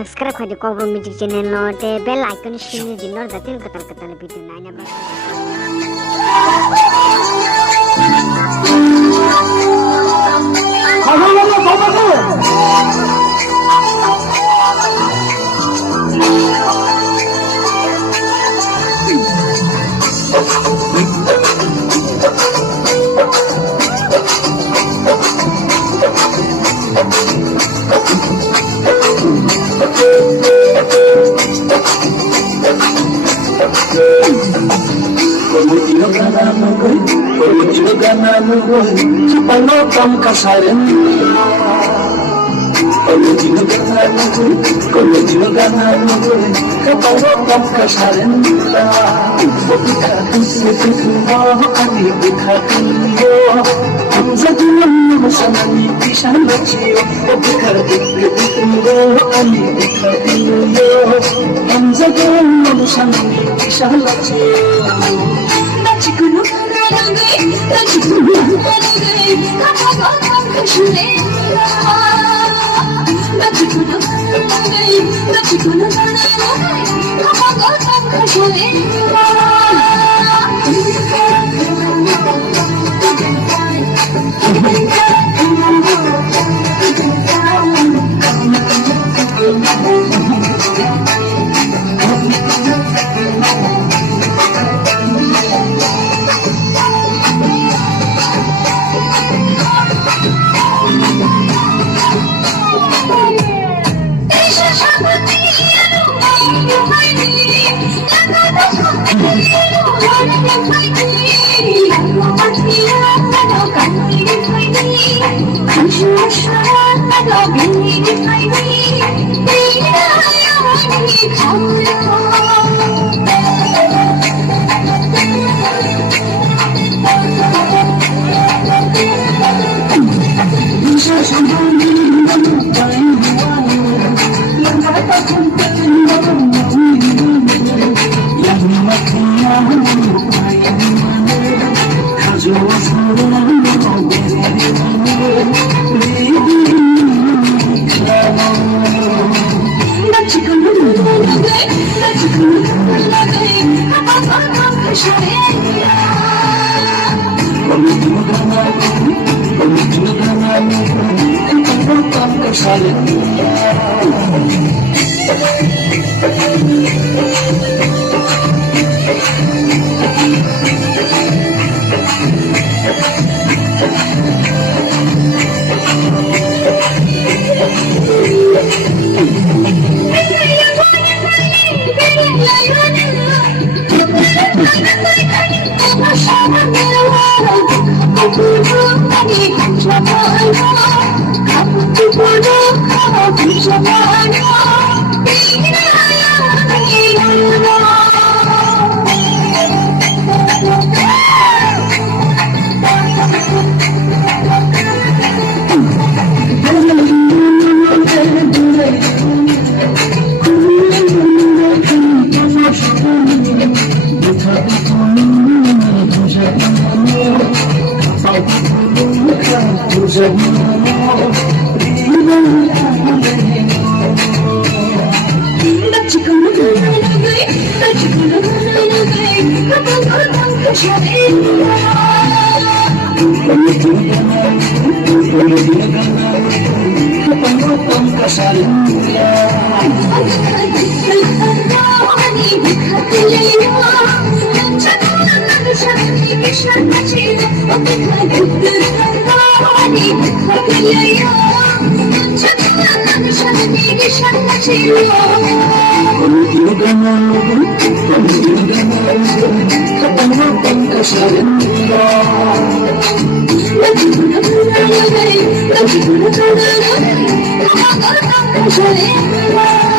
subscribe khaidi Cover Music channel no te bell icon shini dinor datil katal katal video naina ba Panotong kasarin Kalau tinagangan mo Kapanotong kasarin Bukitatin mo Anibitatin mo Ang zagulang mo sa nanitisan na siyo Bukitatin mo Anibitatin mo Ang zagulang mo sa nanitisan na siyo 나지구는 나랑이 나지구는 나랑이 가봐봐 그실래라 나지구는 나랑이 나지구는 나랑이 가봐봐 그실래라 나지구는 나랑이 가봐봐 그실래라